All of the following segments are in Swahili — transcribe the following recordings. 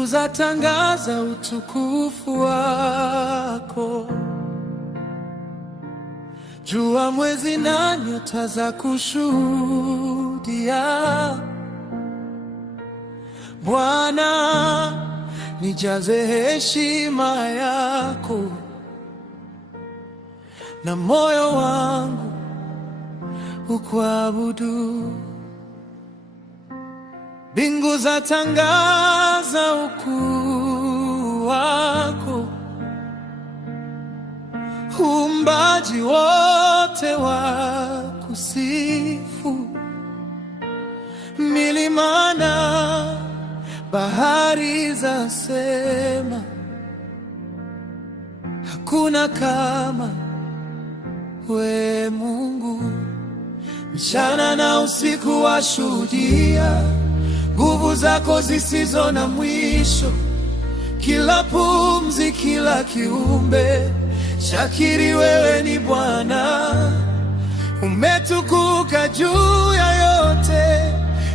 Mbingu zatangaza utukufu wako, jua, mwezi na nyota za kushuhudia. Bwana, nijaze heshima yako, na moyo wangu ukuabudu. Mbingu zatangaza ukuu wako, uumbaji wote wakusifu. Milima na bahari zasema, hakuna kama we Mungu. Mchana na usiku washuhudia nguvu zako zisizo na mwisho. Kila pumzi, kila kiumbe shakiri wewe ni Bwana. Umetukuka juu ya yote,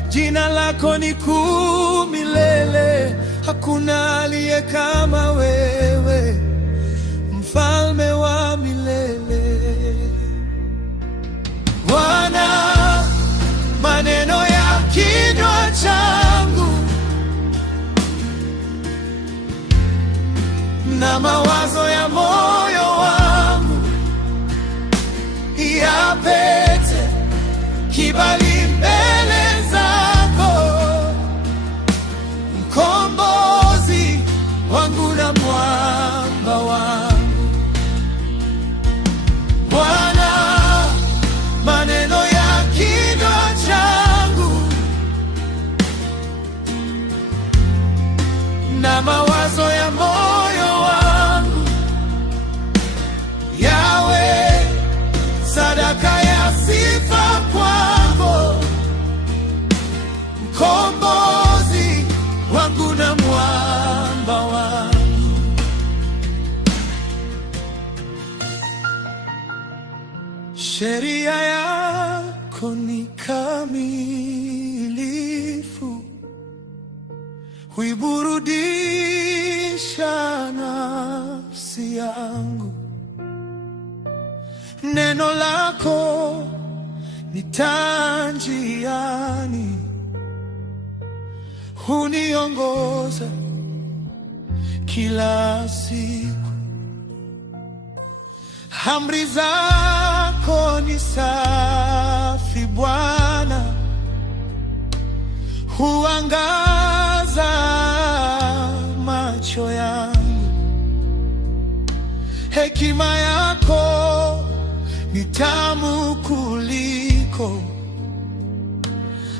jina lako ni kuu milele. Hakuna aliye kama wewe, mfalme wa milele. Bwana, maneno ya kinywa changu na mawazo ya moyo wangu yapete kibali mbele zako, mkombozi wangu na mwamba wangu. Bwana, maneno ya kinywa changu na mawazo ya moyo wangu yawe sadaka ya sifa kwako, mkombozi wangu na mwamba wangu. Sheria yako ni kamilifu, huiburudisha nafsi yangu. Neno lako ni taa njiani, huniongoza kila siku. Amri zako ni safi Bwana, huangaza macho yangu. Hekima yako ni tamu kuliko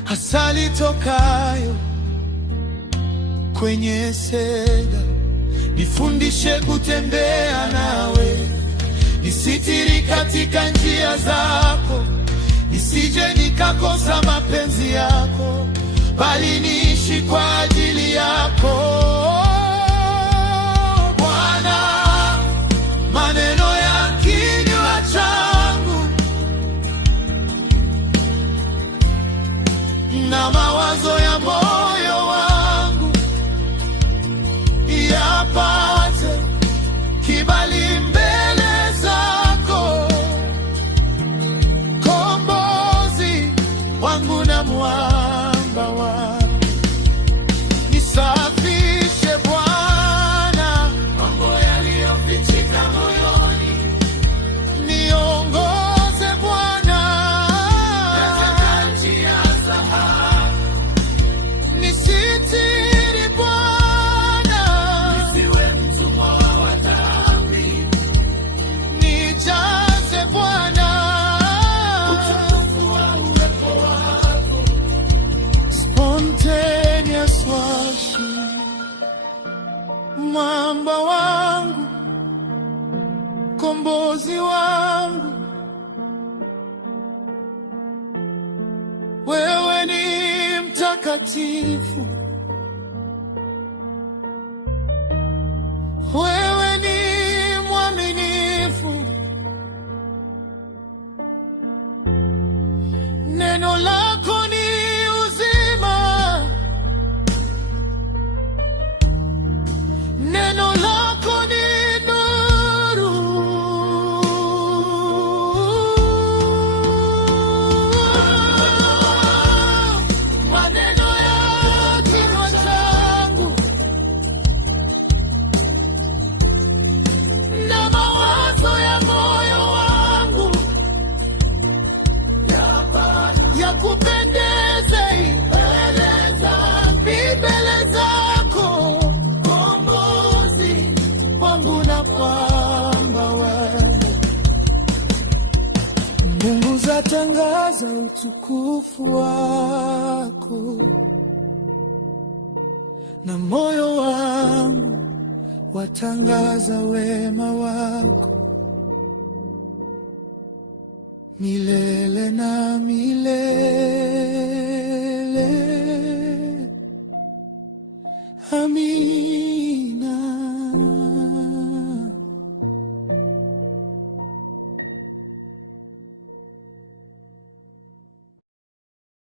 asali tokayo kwenye sega. Nifundishe kutembea nawe, nisitiri katika njia zako, nisije nikakosa mapenzi yako, bali niishi kwa ajili yako. Bwana, maneno ya kinywa changu na mawazo ya moyo wangu yapate kibali mbele zako, kombozi wangu na mwamba wangu. Nisafishe Bwana mambo yaliyofichika moyoni, niongoze Bwana katika njia za haki. Nisitiri Bwana, nisiwe mtumwa wa dhambi. Nijaze Bwana utukufu wa uwepo wako. Spontaneous worship, mwamba wangu, kombozi wangu. Wewe ni mtakatifu, wewe ni mwaminifu. Neno lako ni uzima, utukufu wako, na moyo wangu watangaza wema wako milele na milele. Amin.